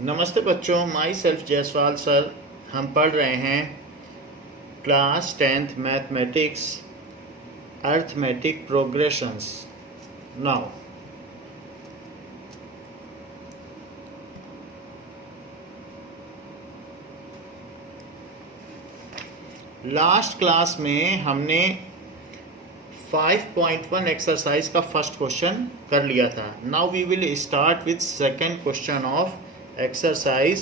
नमस्ते बच्चों, my self Jaiswal sir. हम पढ़ रहे हैं class 10th mathematics arithmetic progressions. Now last class में हमने 5.1 एक्सरसाइज का फर्स्ट क्वेश्चन कर लिया था। Now we will start with second question of exercise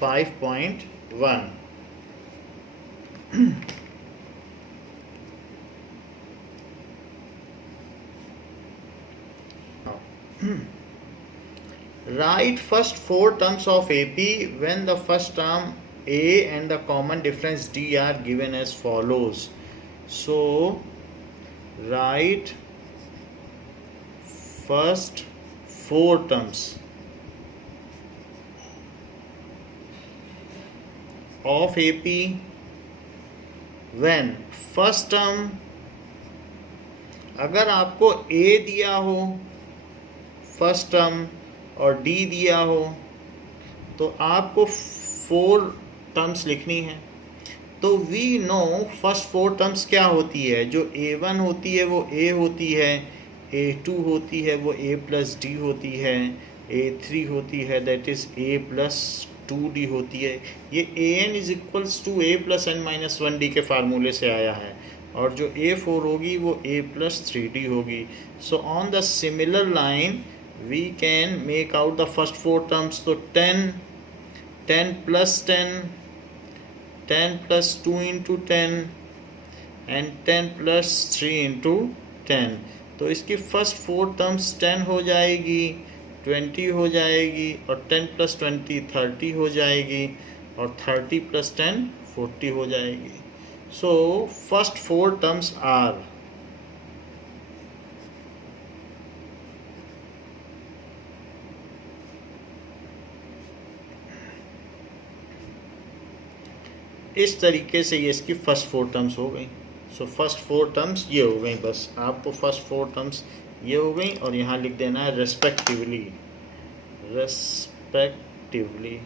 5.1। Write first four terms of AP when the first term A and the common difference D are given as follows. So write first four terms of AP when first term, अगर आपको A दिया हो first term और D दिया हो तो आपको 4 terms लिखनी है। तो वी नो फर्स्ट 4 टर्म्स क्या होती है। जो A1 होती है वो A होती है, A2 होती है वो A प्लस डी होती है, A3 होती है that is A plus 2D होती है। ये AN is equals to A plus N minus 1D के फार्मूले से आया है। और जो A4 होगी वो A प्लस 3D होगी। So on the similar line we can make out the first 4 terms. So 10 plus 10, 10 plus 2 into 10 and 10 plus 3 into 10. तो इसकी फर्स्ट 4 टर्म्स 10 हो जाएगी, 20 हो जाएगी और 10 plus 20 30 हो जाएगी और 30 plus 10 40 हो जाएगी। सो फर्स्ट 4 टर्म्स आर इस तरीके से। ये इसकी फर्स्ट 4 टर्म्स हो गई। सो फर्स्ट 4 टर्म्स ये हो गई। बस आपको फर्स्ट 4 टर्म्स ये हो गई और यहाँ लिख देना है respectively, respectively.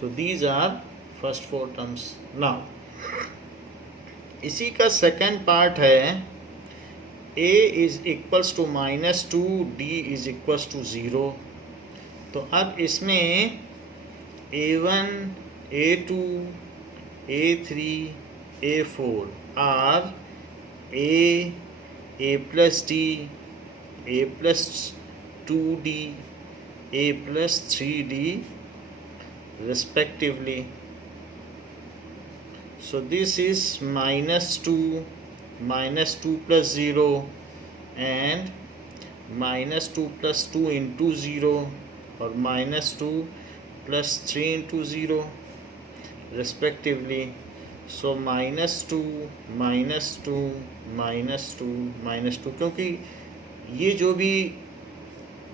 So these are first 4 terms. Now इसी का सेकेंड पार्ट है a is equals to -2, d is equals to 0। तो अब इसमें A1, A2, A3, A4 are A plus D, A plus 2D, A plus 3D respectively. So this is -2, -2 plus 0 and -2 plus 2 into 0 or -2 plus 3 into 0 respectively. So -2, -2, -2, -2, क्योंकि ये जो भी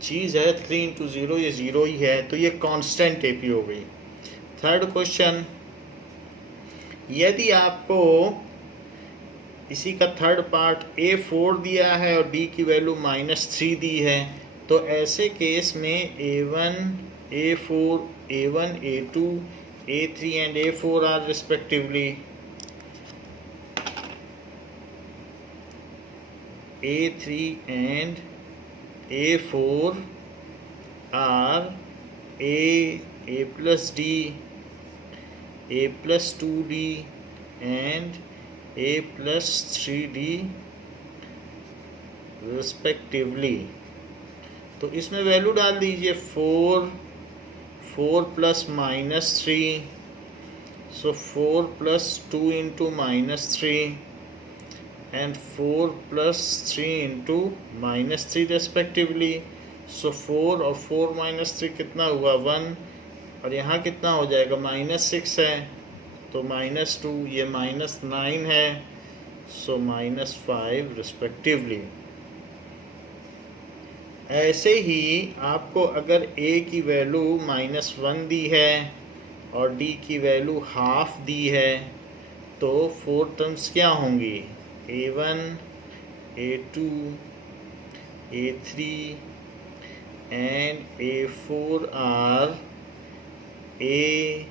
चीज़ है 3 into 0 ये 0 ही है, तो ये कांस्टेंट AP हो गई। थर्ड क्वेश्चन, यदि आपको इसी का थर्ड पार्ट A4 दिया है और D की वैल्यू -3 दी है, तो ऐसे केस में A1, A4, A1, A2, A3 and A4 are respectively A3 and A4 are A plus D, A plus 2D and A plus 3D respectively. तो इसमें वैल्यू डाल दीजिए 4 plus -3, so 4 plus 2 into -3 and 4 plus 3 into -3 respectively. So 4 और 4 -3 कितना हुआ 1 और यहाँ कितना हो जाएगा -6 है तो -2, ये -9 है, so -5 respectively. ऐसे ही आपको अगर A की वैल्यू -1 दी है और D की वैल्यू हाफ दी है तो 4 टर्म्स क्या होंगी, A1, A2, A3, and A4 are A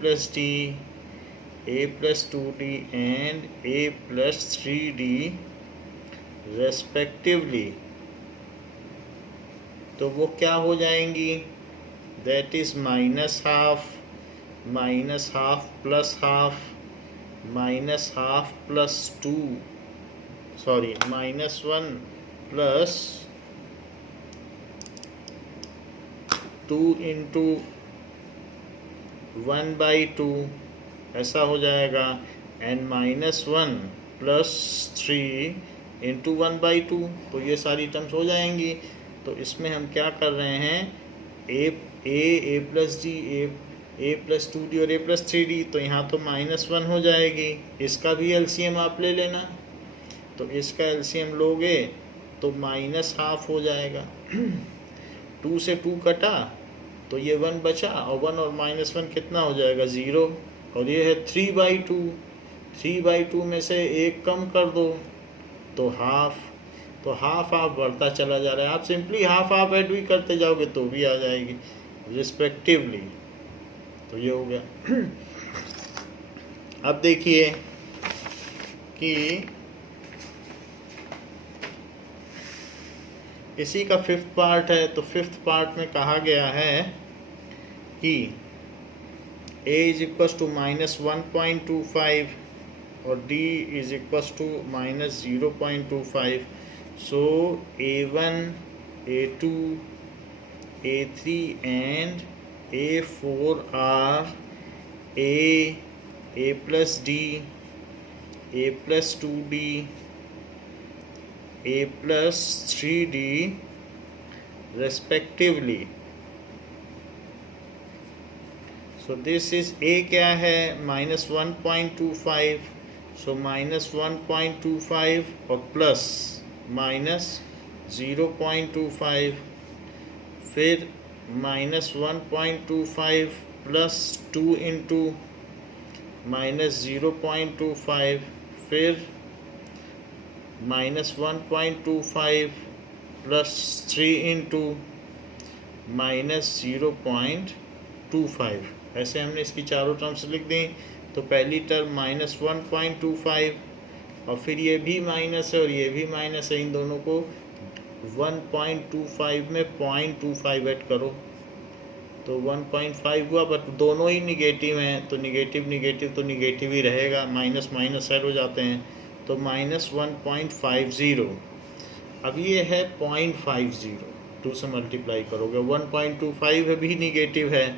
plus D, A plus 2D and A plus 3D respectively, तो वो क्या हो जाएंगी? That is minus half plus half minus half plus 2 sorry minus 1 plus 2 into 1/2 ऐसा हो जाएगा, एंड माइनस 1 प्लस 3 इंटू 1/2, तो ये सारी टर्म्स हो जाएंगी। तो इसमें हम क्या कर रहे हैं, ए प्लस डी, ए प्लस 2D और ए प्लस 3D, तो यहाँ तो -1 हो जाएगी। इसका भी एलसीएम आप ले लेना, तो इसका एलसीएम लोगे तो -1/2 हो जाएगा। 2 से 2 कटा तो ये 1 बचा, और 1 और -1 कितना हो जाएगा, 0। और ये है 3/2, 3/2 में से 1 कम कर दो तो हाफ, तो हाफ बढ़ता चला जा रहा है। आप सिंपली हाफ ऐड भी करते जाओगे तो भी आ जाएगी रिस्पेक्टिवली। तो ये हो गया। अब देखिए कि इसी का 5th पार्ट है, तो 5th पार्ट में कहा गया है कि a इज इक्वस टू -1.25 और d is equals to -0.25। So A1, A2, A3 and A4 are A plus D, A plus 2D, A plus 3D respectively. So this is A क्या है, -1.25, so -1.25 और plus -0.25, फिर -1.25 plus 2 into -0.25, फिर -1.25 plus 3 into -0.25। ऐसे हमने इसकी चारों terms लिख दी। तो पहली टर्म -1.25 और फिर ये भी माइनस है और ये भी माइनस है, इन दोनों को 1.25 में 0.25 ऐड करो तो 1.5 हुआ, बट दोनों ही निगेटिव हैं, तो निगेटिव तो निगेटिव ही रहेगा, माइनस माइनस ऐड हो जाते हैं, तो -1.50। अब ये है 0.50, 2 से मल्टीप्लाई करोगे, 1.25 है भी निगेटिव है,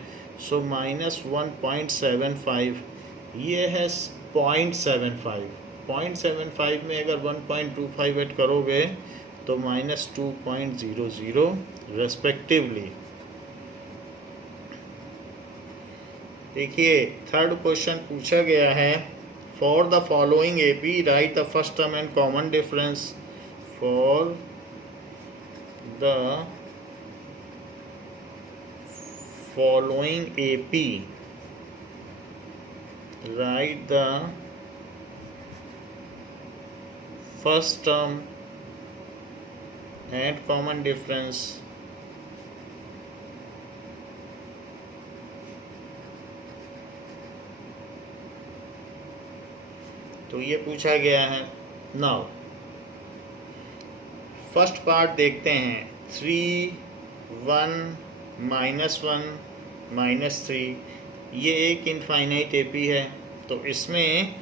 सो -1.75, ये है 0.75। 0.75 में अगर 1.25 ऐड करोगे तो -2.00 रेस्पेक्टिवली। देखिए 3rd क्वेश्चन पूछा गया है, for the following AP right the first term and common difference. For the following AP right the first term and common difference. तो ये पूछा गया है। नाउ फर्स्ट पार्ट देखते हैं, 3, 1, -1, -3, ये एक इनफाइनाइट AP है, तो इसमें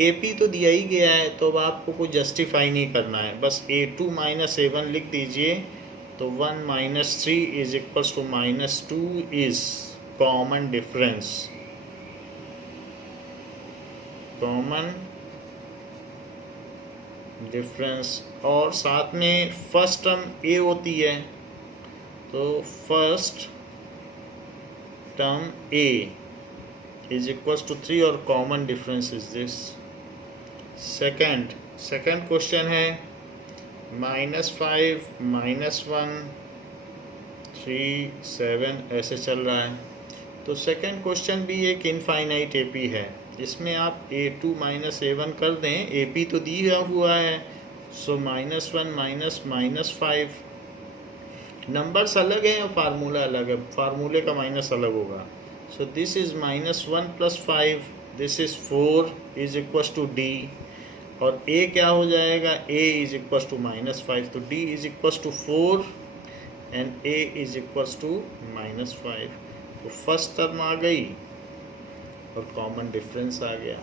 AP तो दिया ही गया है, तो अब आपको कोई जस्टिफाई नहीं करना है, बस A2 - A1 लिख दीजिए, तो 1 - 3 is equals to -2 is common difference, common difference, और साथ में फर्स्ट टर्म A होती है, तो first term A is equals to 3 और common difference is this. Second question है -5, -1, 3, 7 ऐसे चल रहा है, तो सेकंड क्वेश्चन भी एक इनफाइनाइट AP है, इसमें आप A2 - A1 कर दें, AP तो दिया हुआ है, सो -1 -5, नंबर्स अलग हैं और फार्मूला अलग है, फार्मूले का माइनस अलग होगा। So this is -1 + 5, this is 4 is equal to d, और a क्या हो जाएगा, a इज इक्वल टू -5, तो d is equal to 4 and a is equal to -5। तो फर्स्ट टर्म आ गई और कॉमन डिफरेंस आ गया।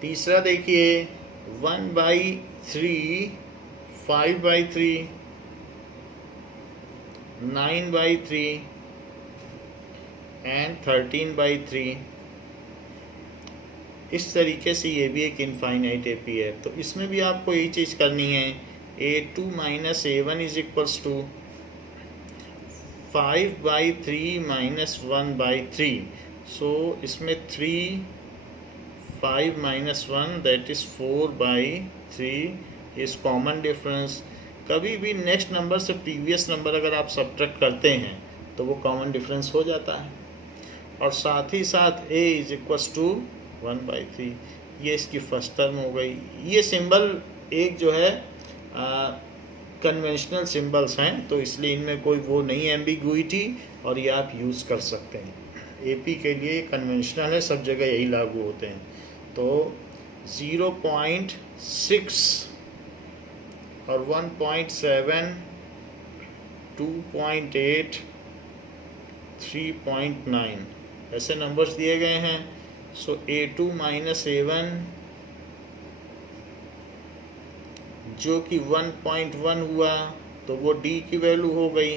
तीसरा देखिए, 1/3, 5/3, 9/3 एंड 13/3। इस तरीके से ये भी एक इनफाइनाइट एपी है। तो इसमें भी आपको यही चीज़ करनी है, a2 - a1 is equals to 5/3 - 1/3। सो इसमें 3, 5 - 1 that is 4/3 is common difference. कभी भी नेक्स्ट नंबर से प्रीवियस नंबर अगर आप सब्ट्रैक्ट करते हैं तो वो कॉमन डिफरेंस हो जाता है। और साथ ही साथ a इज इक्वल्स टू 1/3, ये इसकी फर्स्ट टर्म हो गई। ये सिंबल एक जो है कन्वेंशनल सिंबल्स हैं, तो इसलिए इनमें कोई वो नहीं है एम्बिगुइटी, और ये आप यूज़ कर सकते हैं। एपी के लिए कन्वेंशनल है, सब जगह यही लागू होते हैं। तो 0.6 और 1.7, 2.8, 3.9 ऐसे नंबर्स दिए गए हैं। सो a2 - a1 जो कि 1.1 हुआ, तो वो d की वैल्यू हो गई,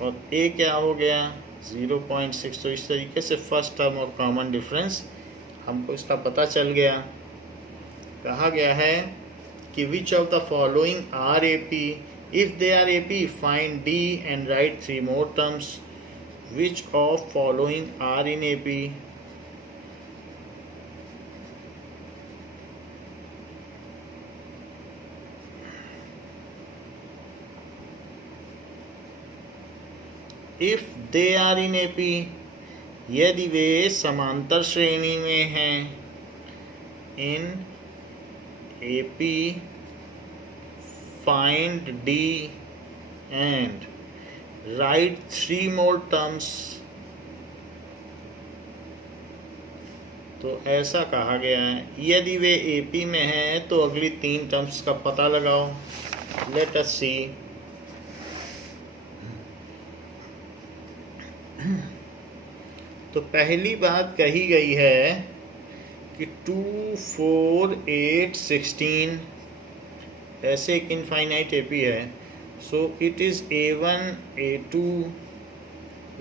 और a क्या हो गया, 0.6। तो इस तरीके से फर्स्ट टर्म और कॉमन डिफरेंस हमको इसका पता चल गया। कहा गया है कि which of the following are AP, if they are AP find d and write 3 more terms. Which of following are in AP, if they are in AP, यदि वे समांतर श्रेणी में हैं, in AP find d and write 3 more terms. तो ऐसा कहा गया है, यदि वे एपी में हैं तो अगली 3 टर्म्स का पता लगाओ। लेट अस सी। तो पहली बात कही गई है कि 2, 4, 8, 16 ऐसे एक इनफाइनाइट एपी है। So it is a1, a2,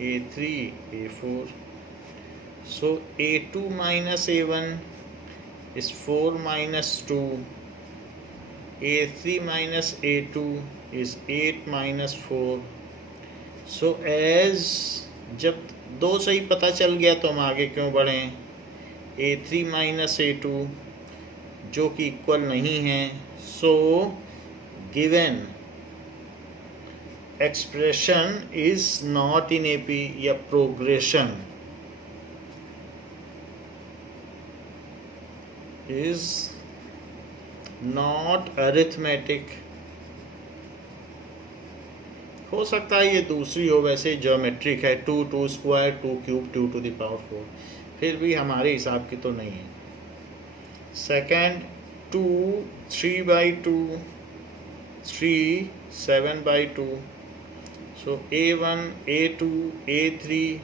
a3, a4। So a2 - a1 is 4 - 2, a3 - a2 is 8 - 4। So as जब 2 सही पता चल गया तो हम आगे क्यों बढ़ें, a3 - a2 जो कि इक्वल नहीं है। So given expression is not in AP, या प्रोग्रेशन इज नॉट अरिथमेटिक। हो सकता है ये दूसरी हो, वैसे ज्योमेट्रिक है, 2, 2 square, 2 cube, 2 to the power 4, फिर भी हमारे हिसाब की तो नहीं है। Second, 2, 3/2, 3, 7/2। So a1, a2, a3,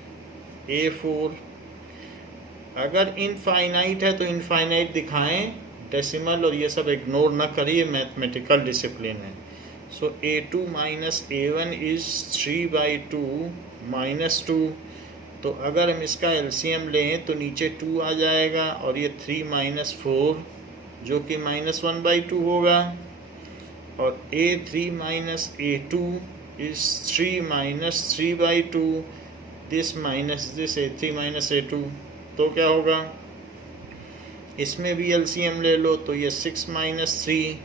a4। अगर इनफाइनाइट है तो इनफाइनाइट दिखाएं, डेसिमल और ये सब इग्नोर ना करिए, मैथमेटिकल डिसिप्लिन है। So a2 - a1 is 3/2 - 2। तो अगर हम इसका एलसीएम लें तो नीचे 2 आ जाएगा, और ये 3 - 4 जो कि -1/2 होगा, और a3 - a2 is 3 - 3/2, this minus this, a3 - a2। तो क्या होगा, इसमें भी एलसीएम ले लो, तो ये 6 - 3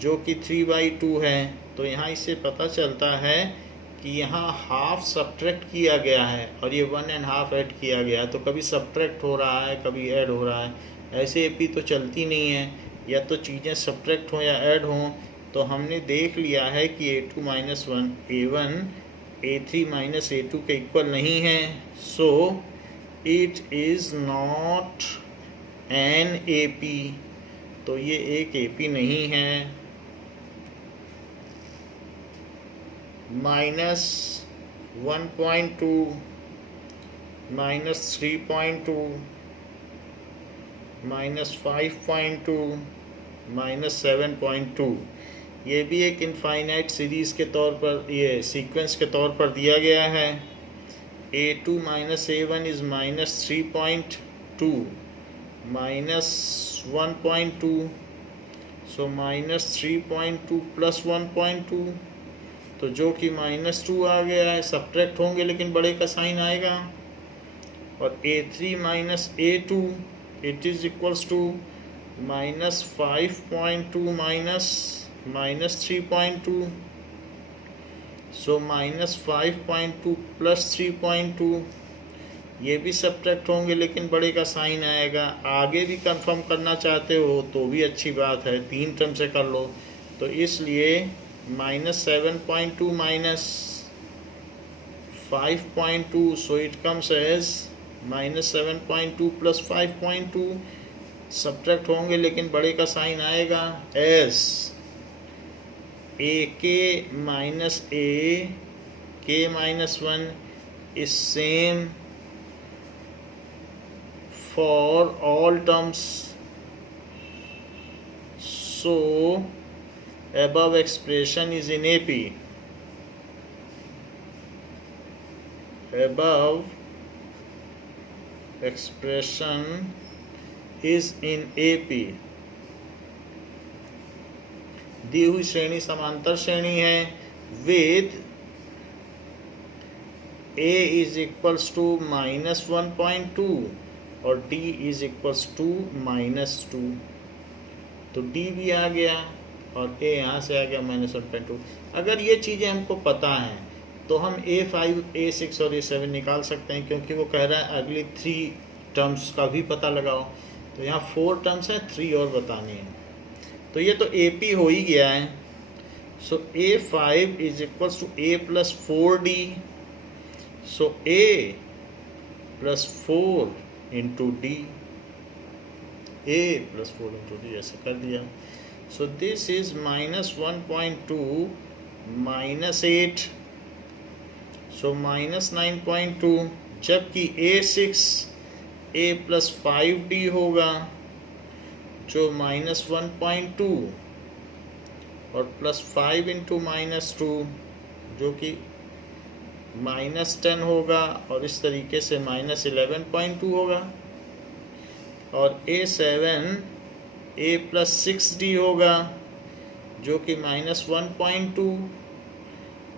जो कि 3/2 है। तो यहाँ इससे पता चलता है कि यहाँ हाफ सब्ट्रैक्ट किया गया है और ये 1.5 ऐड किया गया है। तो कभी सब्ट्रैक्ट हो रहा है, कभी ऐड हो रहा है। ऐसे एपी तो चलती नहीं है, या तो चीज़ें सब्ट्रैक्ट हों या ऐड हों, तो हमने देख लिया है कि A2 minus one A1 A3 minus A2 के इक्वल नहीं है, so it is not an AP। तो ये एक AP नहीं है। माइनस 1.2 माइनस 3.2 माइनस 5.2 माइनस 7.2 ये भी एक इनफाइनाइट सीरीज़ के तौर पर, ये सीक्वेंस के तौर पर दिया गया है। A2 minus A1 is minus 3.2 minus 1.2, so minus 3.2 plus 1.2, तो जो कि -2 आ गया है। सब्ट्रैक्ट होंगे लेकिन बड़े का साइन आएगा। और A3 minus A2 it is equals to -5.2 minus 3.2, so -5.2 plus 3.2, ये भी सब्ट्रैक्ट होंगे लेकिन बड़े का साइन आएगा। आगे भी कंफर्म करना चाहते हो तो भी अच्छी बात है, 3 टर्म से कर लो। तो इसलिए -7.2 minus 5.2, so it comes as -7.2 plus 5.2। Subtract होंगे लेकिन बड़े का साइन आएगा। As AK minus AK minus 1 is same for all terms, so above expression is in AP. Above expression is in AP। दी हुई श्रेणी समांतर श्रेणी है with A is equals to -1.2 और D इज इक्वल्स टू -2, तो D भी आ गया और A यहाँ से आ गया -1.2। अगर ये चीज़ें हमको पता हैं तो हम A5 A6 और A7 निकाल सकते हैं, क्योंकि वो कह रहा है अगली 3 टर्म्स का भी पता लगाओ। तो यहाँ 4 टर्म्स हैं, 3 और बतानी है। तो ये तो AP हो ही गया है। So A5 is equals to A plus 4D, so A plus 4 into D, A plus 4 into D, ऐसे कर दिया। सो दिस इज -1.2 -8, सो -9.2, जबकि A6 A प्लस 5D होगा जो -1.2 और प्लस 5 इंटू -2 जो कि -10 होगा, और इस तरीके से -11.2 होगा। और A7 A प्लस 6D होगा जो कि -1.2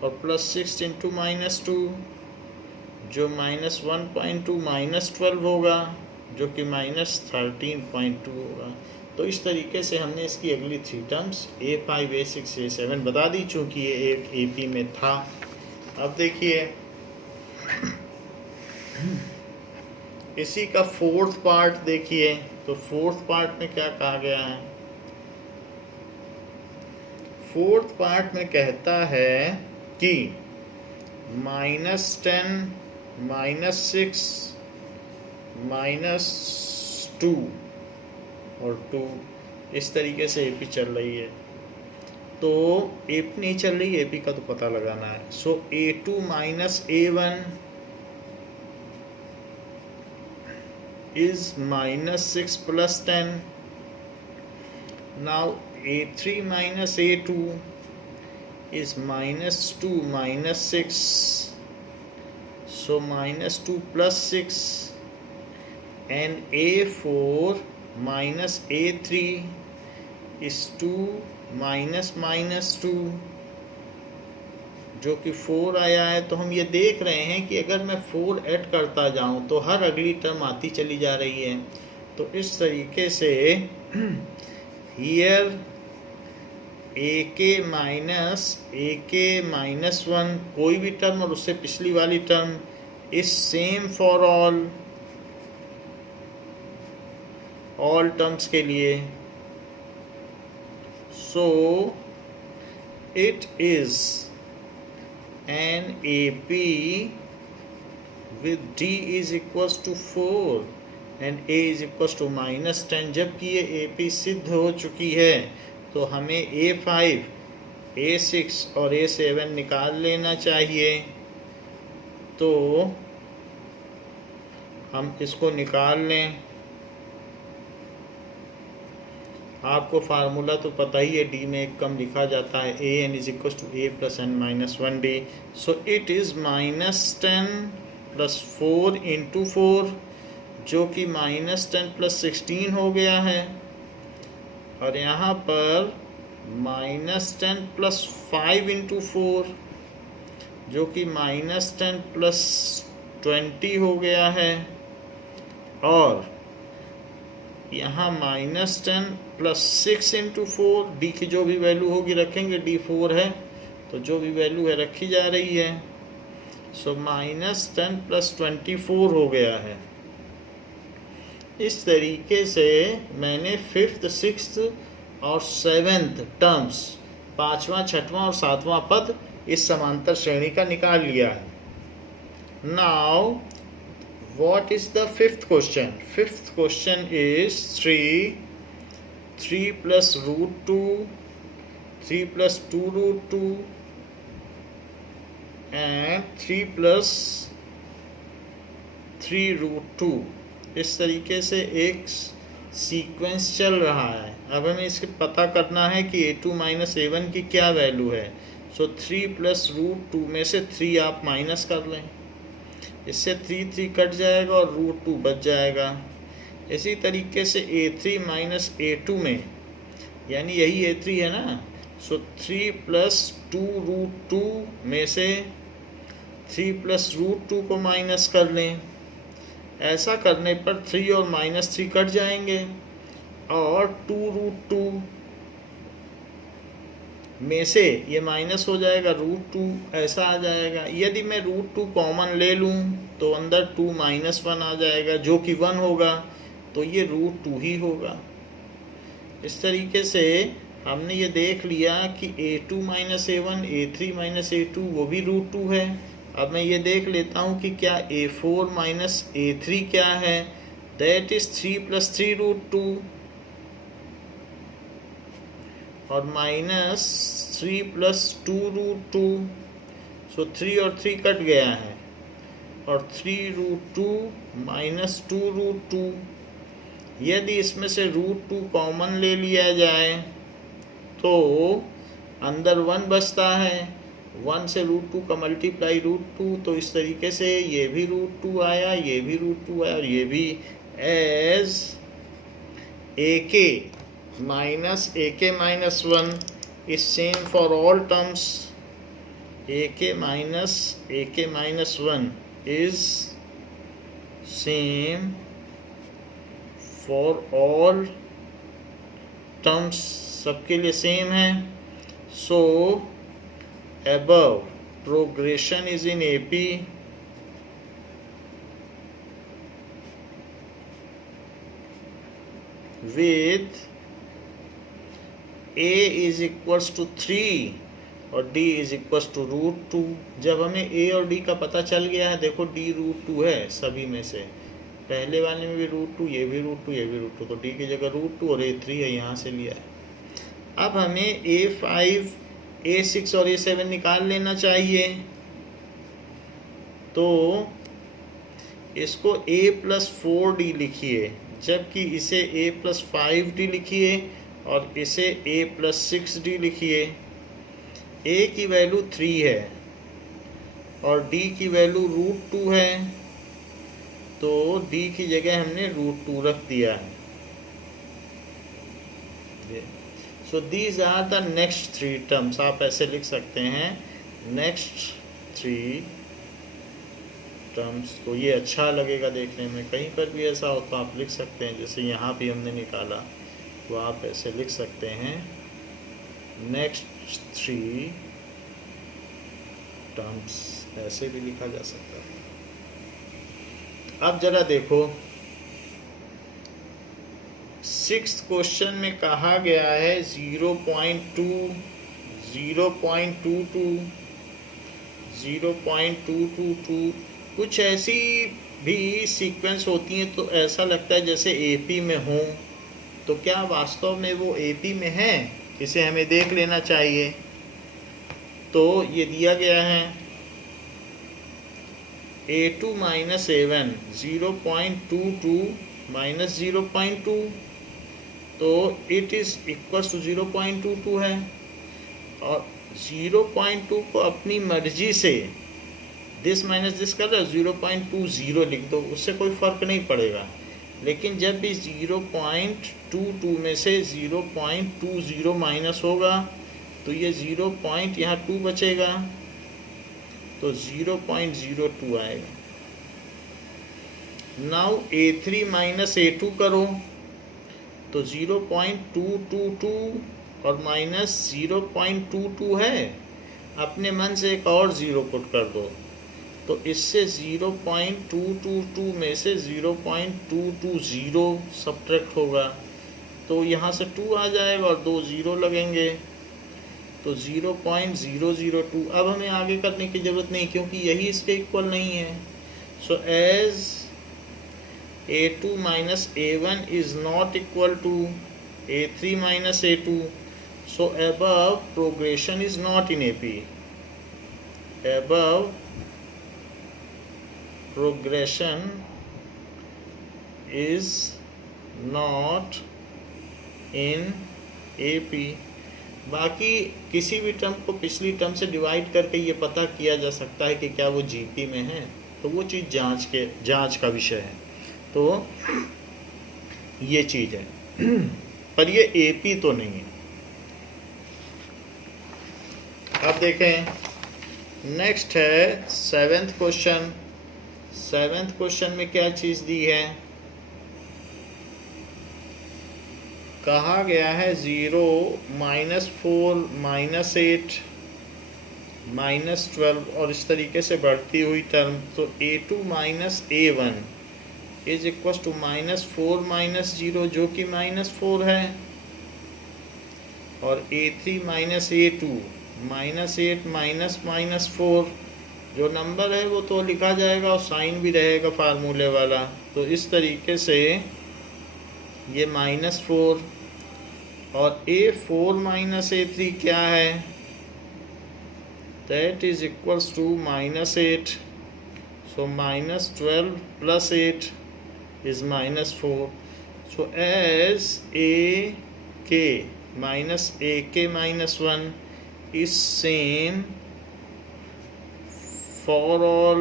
और प्लस 6 इंटू -2 जो -1.2 -12 होगा जो कि -13.2 होगा। तो इस तरीके से हमने इसकी अगली 3 टर्म्स A5 A6 A7 बता दी, चूँकि ये एक AP में था। अब देखिए इसी का 4th पार्ट देखिए। तो 4th पार्ट में क्या कहा गया है? 4th पार्ट में कहता है कि -10 -6 -2 और 2 इस तरीके से AP चल रही है। तो AP नहीं चल रही, AP का तो पता लगाना है। So A2 minus A1 is -6 plus 10. Now A3 minus A2 is -2 minus 6. So -2 plus 6, and A4 minus A3 is 2 minus -2 जो कि 4 आया है। तो हम ये देख रहे हैं कि अगर मैं 4 ऐड करता जाऊं तो हर अगली टर्म आती चली जा रही है। तो इस तरीके से हियर AK माइनस 1 कोई भी टर्म और उससे पिछली वाली term is same for all terms के लिए। So it is an AP with D is equals to 4 and A is equals to -10। जबकि ये AP सिद्ध हो चुकी है तो हमें A5, A6 और A7 निकाल लेना चाहिए। तो हम इसको निकाल लें। आपको फार्मूला तो पता ही है, डी में एक कम लिखा जाता है, A N is equal to A plus N minus 1d। So it is -10 + 4 × 4 जो कि -10 + 16 हो गया है। और यहाँ पर -10 + 5 × 4 जो कि -10 + 20 हो गया है। और यहाँ -10 + 6 × 4, डी की जो भी वैल्यू होगी रखेंगे, डी 4 है तो जो भी वैल्यू है रखी जा रही है। सो -10 + 24 हो गया है। इस तरीके से मैंने 5th, 6th और 7th टर्म्स, 5वां, 6वां और 7वां पद इस समांतर श्रेणी का निकाल लिया है। Now what is the 5th question? 5th question is 3 plus √2, 3 plus 2 √2 and 3 plus 3 √2। इस तरीके से एक सीक्वेंस चल रहा है। अब हमें इसके पता करना है कि a2 - a1 की क्या वैल्यू है। सो 3 plus √2 में से 3 आप माइनस कर लें, इससे 3 कट जाएगा और √2 बच जाएगा। इसी तरीके से a3 - a2 में, यानी यही a3 है ना, सो 3 + 2 √2 में से 3 + √2 को माइनस कर लें। ऐसा करने पर 3 और -3 कट जाएंगे और 2 √2 में से ये माइनस हो जाएगा, √2 ऐसा आ जाएगा। यदि मैं √2 कॉमन ले लूँ तो अंदर 2 - 1 आ जाएगा जो कि 1 होगा, तो ये √2 ही होगा। इस तरीके से हमने ये देख लिया कि a2 - a1, a3 - a2 वो भी √2 है। अब मैं ये देख लेता हूँ कि क्या a4 - a3 क्या है। दैट इज़ 3 + 3 √2 और -3 + 2 √2। सो 3 और 3 कट गया है और 3 √2 - 2 √2। यदि इसमें से √2 कॉमन ले लिया जाए तो अंदर 1 बचता है। 1 से √2 का मल्टीप्लाई √2, तो इस तरीके से ये भी √2 आया, ये भी √2 आया और ये भी। As AK - AK - 1 is same for all terms, AK - AK - 1 is same for all terms, सबके लिए सेम है। सो above progression is in AP with A is equals to 3 और D is equals to √2। जब हमें A और D का पता चल गया है, देखो D √2 है सभी में से, पहले वाले में भी √2, ये भी √2, ये भी √2, तो D की जगह √2 और A3 है, यहाँ से लिया है। अब हमें A5, A6 और A7 निकाल लेना चाहिए। तो इसको A + 4D लिखिए, जबकि इसे A + 5D लिखिए और इसे A + 6D लिखिए। A की वैल्यू 3 है और D की वैल्यू √2 है, तो D की जगह हमने √2 रख दिया है। So these are the next 3 terms. आप ऐसे लिख सकते हैं, नेक्स्ट 3 टर्म्स। तो ये अच्छा लगेगा देखने में। कहीं पर भी ऐसा हो तो आप लिख सकते हैं, जैसे यहाँ भी हमने निकाला तो आप ऐसे लिख सकते हैं, नेक्स्ट 3 टर्म्स, ऐसे भी लिखा जा सकता है। अब जरा देखो सिक्स्थ क्वेश्चन में कहा गया है 0.2, 0.22, 0.222, कुछ ऐसी भी सीक्वेंस होती हैं तो ऐसा लगता है जैसे एपी में हो। तो क्या वास्तव में वो एपी में है, इसे हमें देख लेना चाहिए। तो ये दिया गया है A2 माइनस A1 0.22 माइनस 0.2, तो इट इज़ इक्वल टू 0.22 है। और 0.2 को अपनी मर्जी से दिस माइनस दिस कर दो, 0.20 लिख दो, उससे कोई फ़र्क नहीं पड़ेगा। लेकिन जब भी 0.22 में से 0.20 माइनस होगा तो ये 0 पॉइंट यहाँ 2 बचेगा, तो 0.02 आएगा। नाउ A3 माइनस A2 करो तो 0.222 और माइनस 0.22 है, अपने मन से एक और ज़ीरो पुट कर दो, तो इससे 0.222 में से 0.220 सब्ट्रैक्ट होगा, तो यहाँ से 2 आ जाएगा और 2 ज़ीरो लगेंगे, तो 0.002। अब हमें आगे करने की ज़रूरत नहीं क्योंकि यही इसके इक्वल नहीं है। So as A2 minus A1 is not equal to A3 minus A2, so above progression is not in AP. Above progression is not in AP. बाकी किसी भी टर्म को पिछली टर्म से डिवाइड करके ये पता किया जा सकता है कि क्या वो जीपी में है, तो वो चीज़ जांच का विषय है। तो ये चीज़ है, पर ये एपी तो नहीं है। अब देखें नेक्स्ट है सेवेंथ क्वेश्चन। सेवेंथ क्वेश्चन में क्या चीज़ दी है, कहा गया है 0, -4, -8, -12 और इस तरीके से बढ़ती हुई टर्म। तो A2 minus A1 is equal to -4 -0 जो कि -4 है, और A3 माइनस A2 -8 -4 जो नंबर है वो तो लिखा जाएगा और साइन भी रहेगा फार्मूले वाला। तो इस तरीके से ये -4 और A4 माइनस A3 क्या है, that is equals to -8, so -12 + 8 is -4. So as AK minus AK minus 1 is same for all,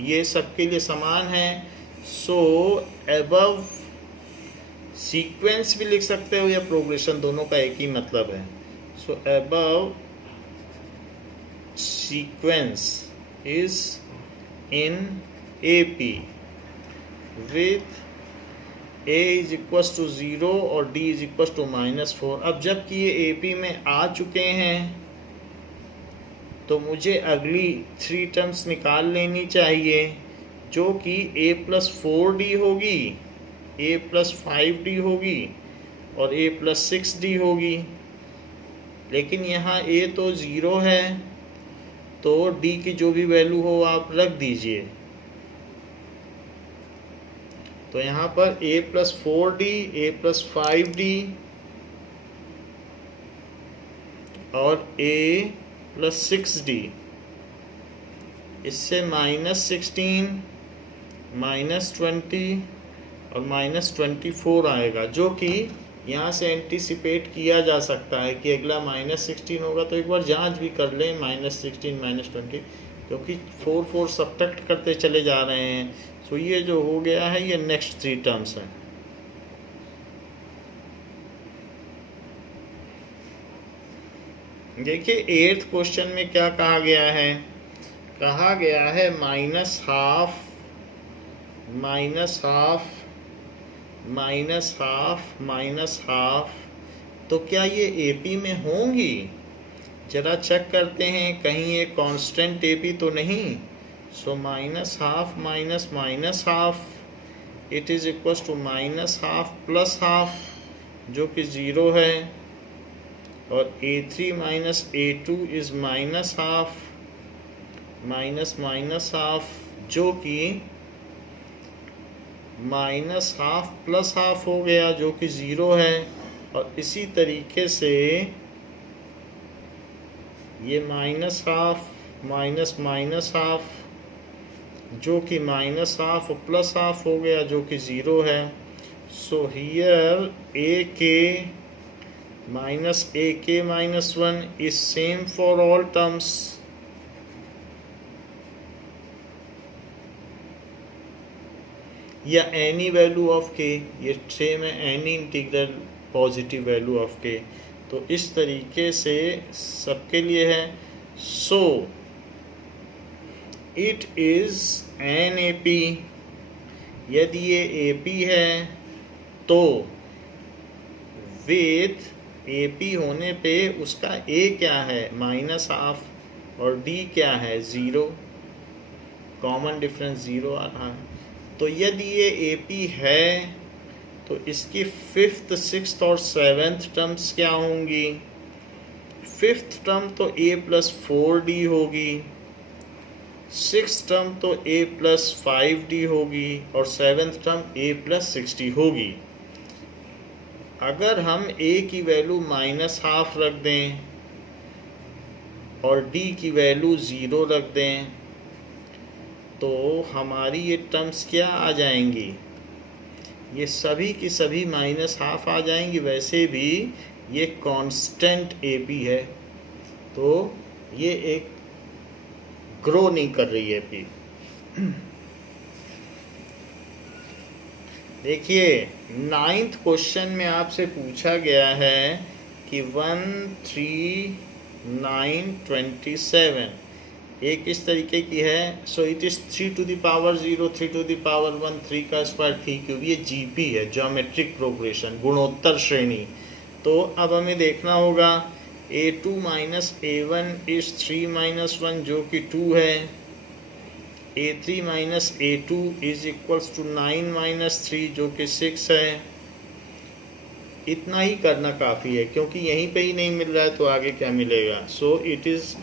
ये सबके लिए समान है। सो above सीक्वेंस भी लिख सकते हो या प्रोग्रेशन, दोनों का एक ही मतलब है। सो above sequence is in AP with A is equals to 0 और D is equals to -4। अब जबकि ये AP में आ चुके हैं तो मुझे अगली 3 टर्म्स निकाल लेनी चाहिए जो कि A + 4D होगी, A + 5D होगी और A + 6D होगी। लेकिन यहाँ A तो 0 है, तो D की जो भी वैल्यू हो आप रख दीजिए। तो यहाँ पर A + 4D, A + 5D और A + 6D, इससे -16, -20 और -24 आएगा, जो कि यहाँ से एंटीसिपेट किया जा सकता है कि अगला -16 होगा। तो एक बार जांच भी कर लें -16, -20, क्योंकि 4 सब्ट्रैक्ट करते चले जा रहे हैं। तो ये जो हो गया है ये नेक्स्ट 3 टर्म्स हैं। देखिए 8th क्वेश्चन में क्या कहा गया है, कहा गया है -12, -12, -12। तो क्या ये AP में होंगी? जरा चेक करते हैं कहीं ये कांस्टेंट AP तो नहीं। So -12 -12 it is equal to minus half plus half जो कि 0 है, और A3 minus A2 is minus half minus minus half जो कि माइनस हाफ प्लस हाफ हो गया जो कि 0 है। और इसी तरीके से ये minus half minus minus half जो कि माइनस हाफ प्लस हाफ हो गया जो कि 0 है। सो here A K minus 1 is same for all terms. या एनी वैल्यू ऑफ के, ये सेम है any integral positive value of K. तो इस तरीके से सबके लिए है। So it is an A P. यदि ये ए पी है तो विथ ए पी होने पे उसका ए क्या है माइनस हाफ और डी क्या है 0, कॉमन डिफरेंस 0 आ रहा है। तो यदि ये ए पी है तो इसकी 5th 6th और 7th टर्म्स क्या होंगी? 5th टर्म तो a प्लस 4d होगी, 6th टर्म तो a प्लस 5d होगी और 7th term a plus 6d होगी। अगर हम a की वैल्यू माइनस हाफ रख दें और d की वैल्यू 0 रख दें तो हमारी ये टर्म्स क्या आ जाएंगी? ये सभी की सभी माइनस हाफ आ जाएंगी। वैसे भी ये कांस्टेंट ए पी है तो ये एक ग्रो नहीं कर रही है पी। देखिए 9th क्वेश्चन में आपसे पूछा गया है कि 1 3 9 27 एक इस तरीके की है। So it is 3 to the power 0 3 to the power 1 3 का स्क्वायर 3 क्यूब। ये जीपी है, ज्योमेट्रिक प्रोग्रेशन, गुणोत्तर श्रेणी। तो अब हमें देखना होगा a2 minus a1 is 3 minus 1 जो कि 2 है, a3 minus a2 is equals to 9 minus 3 जो कि 6 है। इतना ही करना काफ़ी है क्योंकि यहीं पे ही नहीं मिल रहा है तो आगे क्या मिलेगा। So it is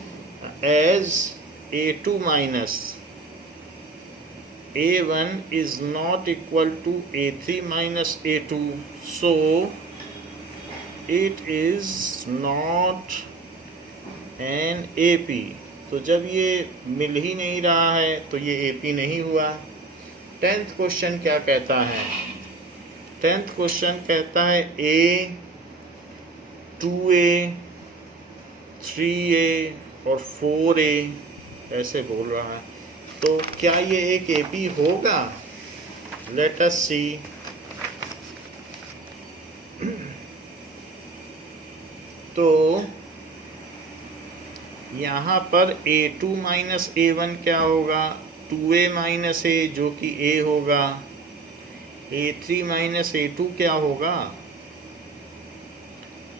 as a2 minus a1 is not equal to a3 minus a2, so it is not an AP। तो जब ये मिल ही नहीं रहा है तो ये AP नहीं हुआ। 10th क्वेश्चन क्या कहता है? 10th क्वेश्चन कहता है a 2a 3a और 4a ऐसे बोल रहा है। तो क्या ये एक AP होगा? लेट अस सी। तो यहाँ पर a2 माइनस a1 क्या होगा? 2a माइनस a जो कि a होगा। a3 माइनस a2 क्या होगा?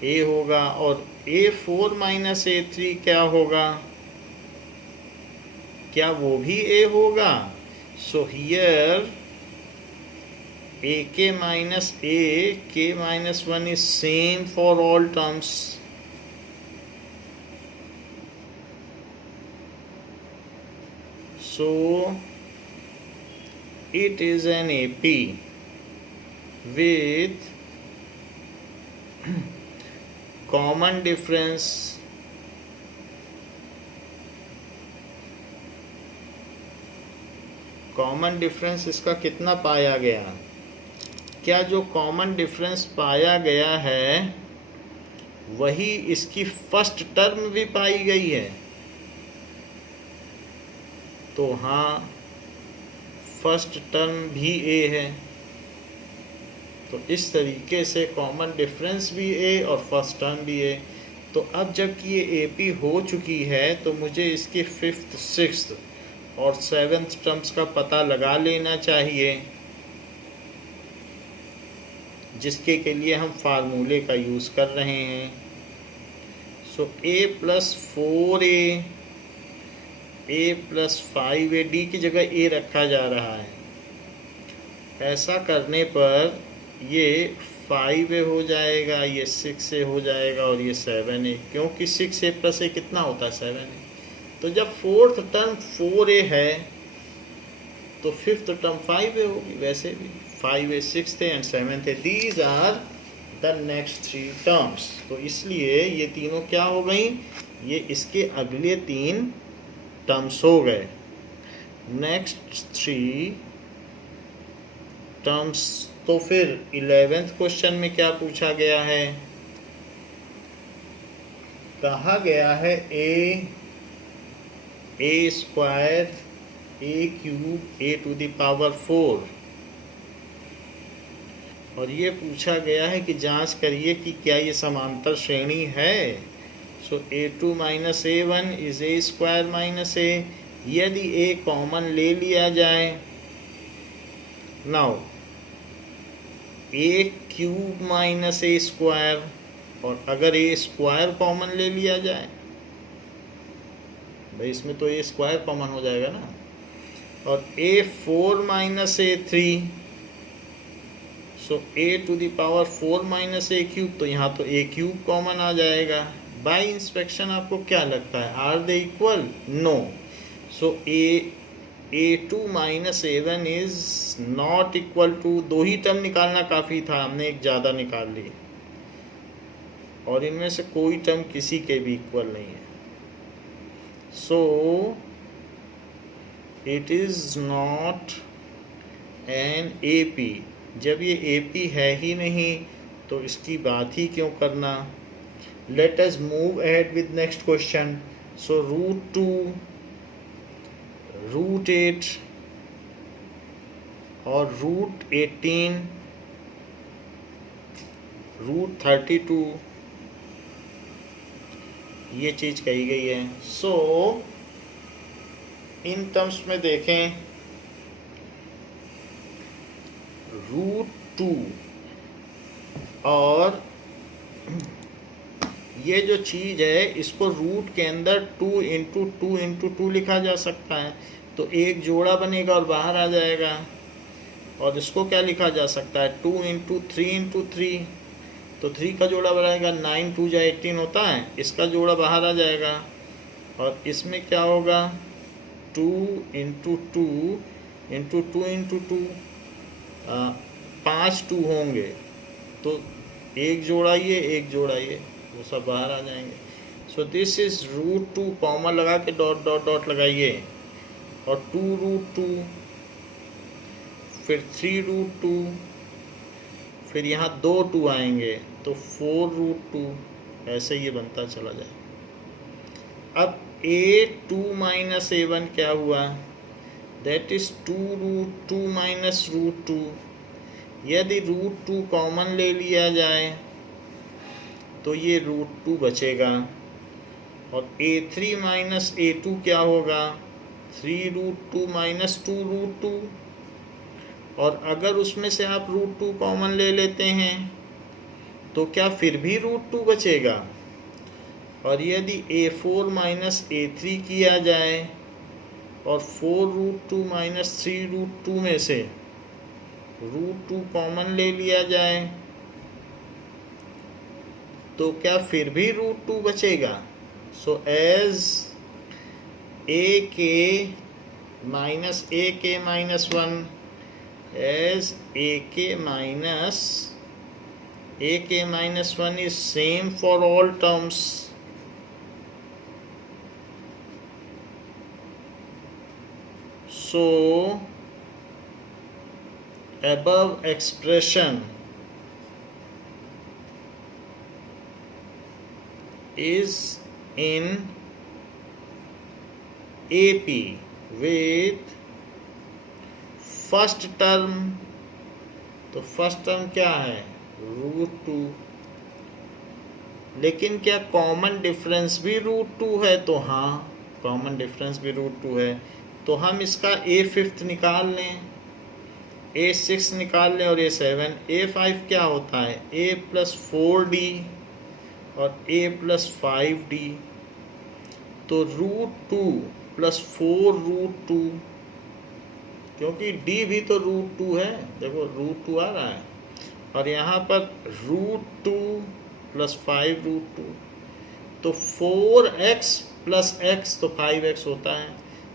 a होगा। और a4 माइनस a3 क्या होगा? क्या वो भी a होगा? So here ak minus a k minus 1 is same for all terms. So it is an AP with common difference common difference इसका कितना पाया गया? क्या जो कॉमन डिफरेंस पाया गया है वही इसकी फर्स्ट टर्म भी पाई गई है? तो हाँ, फर्स्ट टर्म भी ए है। तो इस तरीके से कॉमन डिफरेंस भी ए और फर्स्ट टर्म भी ए। तो अब जबकि ये ए पी हो चुकी है तो मुझे इसकी 5th 6th और 7th टर्म्स का पता लगा लेना चाहिए, जिसके के लिए हम फार्मूले का यूज़ कर रहे हैं। सो a plus 4a a plus 5a, D की जगह a रखा जा रहा है। ऐसा करने पर ये 5a हो जाएगा, ये 6a हो जाएगा और ये 7a, क्योंकि 6a प्लस a कितना होता है 7a। तो जब फोर्थ टर्म 4a है तो फिफ्थ टर्म 5a होगी। वैसे भी 5a 6th and 7th, these are the next 3 terms. तो इसलिए ये तीनों क्या हो गई, ये इसके अगले 3 टर्म्स हो गए। Next 3 terms. तो फिर 11th क्वेश्चन में क्या पूछा गया है, कहा गया है a square a cube a to the power 4, और ये पूछा गया है कि जांच करिए कि क्या ये समांतर श्रेणी है। So a2 minus a1 is a square minus a। यदि a कॉमन ले लिया जाए, now a cube minus a square, और अगर a स्क्वायर कॉमन ले लिया जाए, भाई इसमें तो a स्क्वायर कॉमन हो जाएगा ना, और a4 minus a3, so a to the power 4 minus a cube, तो यहाँ तो a क्यूब कॉमन आ जाएगा। बाय इंस्पेक्शन आपको क्या लगता है, are they equal? No. So a2 minus a1 is not equal to, 2 ही टर्म निकालना काफ़ी था, हमने एक ज़्यादा निकाल ली, और इनमें से कोई टर्म किसी के भी इक्वल नहीं है। So it is not an AP। जब ये AP है ही नहीं तो इसकी बात ही क्यों करना। Let us move ahead with next question. So √2, √8 और √18, √32, ये चीज़ कही गई है। सो इन टर्म्स में देखें, √2 और ये जो चीज़ है इसको रूट के अंदर 2 इंटू 2 इंटू 2 लिखा जा सकता है, तो एक जोड़ा बनेगा और बाहर आ जाएगा। और इसको क्या लिखा जा सकता है, 2 इंटू 3 इंटू 3, तो 3 का जोड़ा बनाएगा, 9 2 जा 18 होता है, इसका जोड़ा बाहर आ जाएगा। और इसमें क्या होगा, 2 इंटू 2 इंटू 2 इंटू 2, 5 2 होंगे, तो एक जोड़ा ये एक जोड़ा ये, वो सब बाहर आ जाएंगे। सो दिस इज √2, कॉमा लगा के डॉट डॉट डॉट लगाइए, और 2√2, फिर 3√2, फिर यहाँ 2 2 आएंगे तो 4√2, ऐसे ये बनता चला जाए। अब a2 माइनस a1 क्या हुआ, दैट इज 2√2 माइनस √2। यदि √2 कॉमन ले लिया जाए तो ये √2 बचेगा, और a3 माइनस a2 क्या होगा, 3√2 माइनस 2√2। और अगर उसमें से आप √2 कॉमन ले लेते हैं तो क्या फिर भी √2 बचेगा। और यदि a4 माइनस a3 किया जाए और 4√2 माइनस 3√2 में से √2 कॉमन ले लिया जाए तो क्या फिर भी √2 बचेगा। So as a minus 1 as a minus 1 is same for all terms, so above expression is in AP with first term. तो फर्स्ट टर्म क्या है, √2, लेकिन क्या कॉमन डिफरेंस भी √2 है, तो हाँ कॉमन डिफरेंस भी √2 है। तो हम इसका a5 निकाल लें, a6 निकाल लें और a7। a5 क्या होता है, a प्लस 4d और a प्लस 5d, तो √2 प्लस 4√2 क्योंकि डी भी तो √2 है, देखो √2 आ रहा है, और यहाँ पर √2 + 5√2, तो 4x + x तो 5x होता है।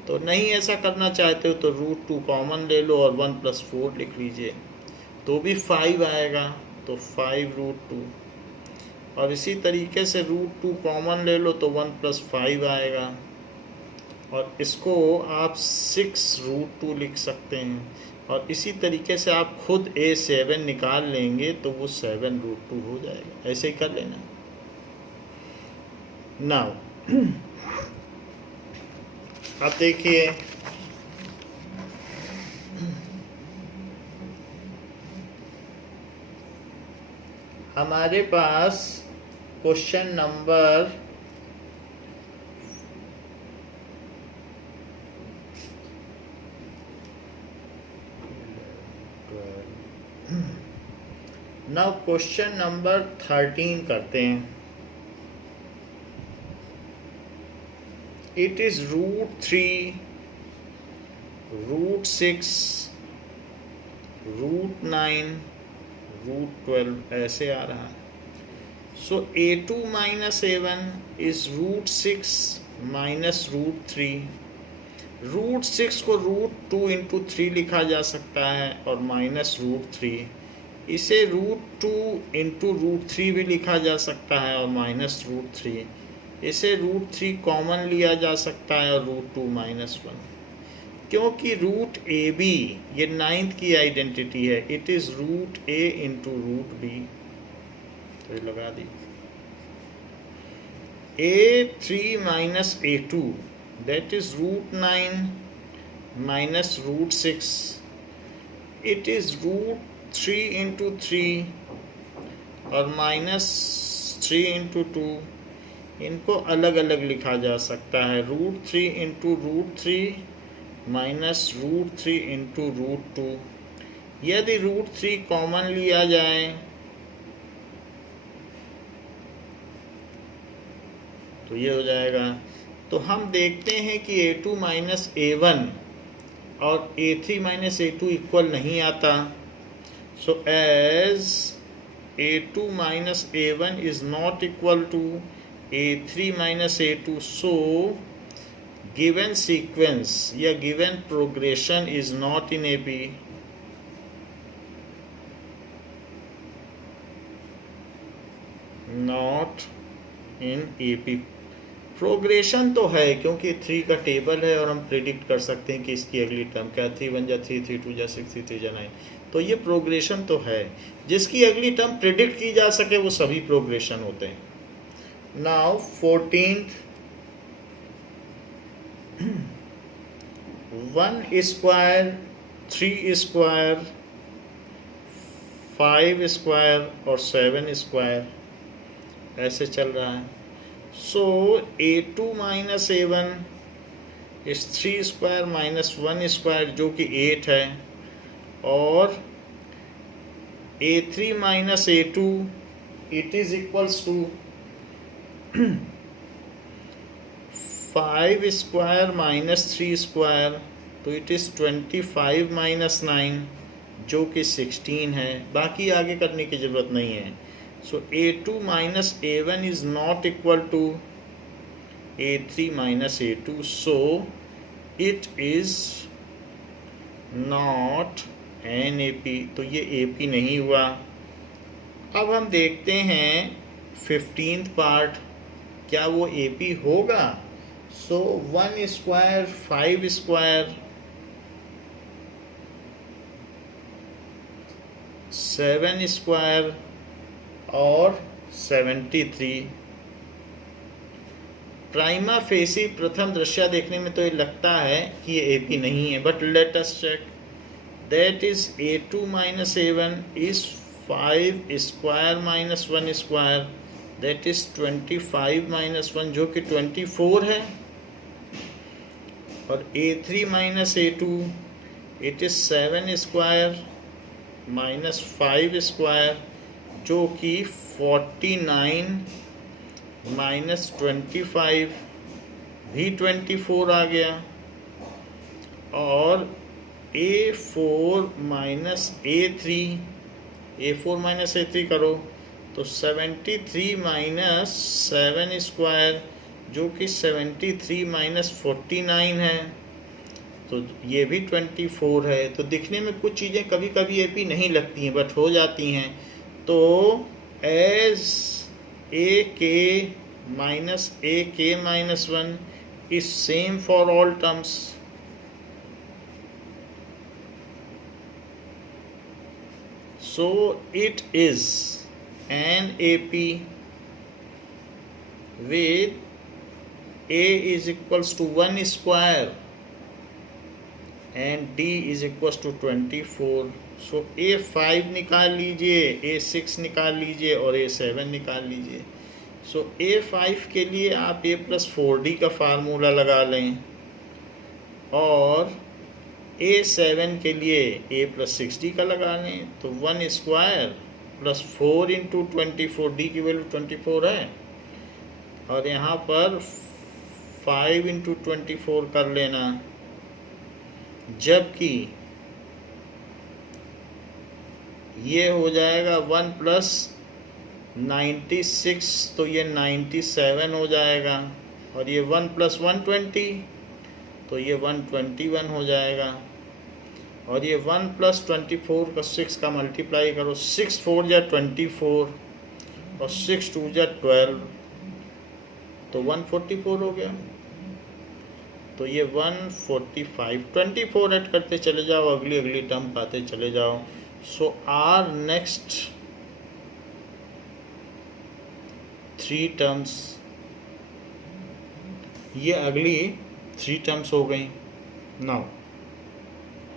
तो नहीं ऐसा करना चाहते हो तो √2 कॉमन ले लो और 1 + 4 लिख लीजिए, तो भी 5 आएगा, तो 5√2। और इसी तरीके से √2 कॉमन ले लो तो 1 + 5 आएगा, और इसको आप 6√2 लिख सकते हैं। और इसी तरीके से आप खुद A7 निकाल लेंगे तो वो 7√2 हो जाएगा। ऐसे ही कर लेना। नाउ अब देखिए, हमारे पास क्वेश्चन नंबर 13 करते हैं। इट इज √3, √6, √9, √12 ऐसे आ रहा है। So A2 - A1 is √6 - √3। √6 को √2 × 3 लिखा जा सकता है और -√3। इसे √2 × √3 भी लिखा जा सकता है और -√3। इसे √3 कॉमन लिया जा सकता है और √2 - 1। क्योंकि √AB ये 9th की आइडेंटिटी है, इट इज़ √A × √B, तो ये लगा दी। A3 - A2 that is √9 - √6, it is √3 × 3 और -3 × 2। इनको अलग अलग लिखा जा सकता है, √3 × √3 -√3 × √2। यदि √3 कॉमन लिया जाए तो ये हो जाएगा। तो हम देखते हैं कि A2 - A1 और A3 - A2 इक्वल नहीं आता। So as A2 - A1 is not equal to A3 - A2, so given sequence या given progression is not in AP। Not in AP। Progression तो है क्योंकि 3 का टेबल है और हम प्रिडिक्ट कर सकते हैं कि इसकी अगली टर्म क्या, 3 × 1 = 3, 3 × 2 = 6, 3 × 3 = 9। तो ये प्रोग्रेशन तो है। जिसकी अगली टर्म प्रिडिक्ट की जा सके वो सभी प्रोग्रेशन होते हैं। Now 14th 1 square, 3 square, 5 square और 7 स्क्वायर ऐसे चल रहा है। So A2 - A1 is 3 square -1 square जो कि 8 है, और A3 - A2 it is equals to 5 square -3 square, तो इट इज़ 25 - 9 जो कि 16 है। बाकी आगे करने की ज़रूरत नहीं है। So A2 - A1 is not equal to A3 - A2, so it is not an AP। तो ये AP नहीं हुआ। अब हम देखते हैं 15th पार्ट, क्या वो AP होगा। सो 1 स्क्वायर, 5 स्क्वायर, 7 स्क्वायर और 73। प्राइमा फेसी प्रथम दृश्य देखने में तो ये लगता है कि ये AP नहीं है, but let us check. That is A2 - A1 is 5 square -1 square, that is 25 - 1 जो कि 24 है, और A3 - A2 it is 7 square -5 square जो कि 49 -25 भी 24 आ गया, और A4 माइनस A3 करो तो 73 माइनस 7 स्क्वायर जो कि 73 माइनस 49 है, तो ये भी 24 है। तो दिखने में कुछ चीज़ें कभी कभी AP नहीं लगती हैं बट हो जाती हैं। तो as AK minus AK minus 1 is same for all terms. So it is an AP with A is equals to 1 square and D is equals to 24. So A5 निकाल लीजिए, A6 निकाल लीजिए और A7 निकाल लीजिए। So A5 के लिए आप A प्लस 4D का फार्मूला लगा लें और A7 के लिए A प्लस 6D का लगा लें। तो 1 स्क्वायर प्लस 4 इंटू 24, D की वैल्यू 24 है, और यहाँ पर 5 इंटू 24 कर लेना, जबकि ये हो जाएगा 1 प्लस 96, तो ये 97 हो जाएगा, और ये 1 प्लस 120 तो ये 121 हो जाएगा, और ये 1 प्लस 24 का 6 का मल्टीप्लाई करो, 6 4 जा 24 और 6 2 जा 12, तो 144 हो गया। तो ये 145, 24 ऐड करते चले जाओ, अगली टर्म पाते चले जाओ। सो आर नेक्स्ट 3 टर्म्स, ये अगली 3 टर्म्स हो गई। नाउ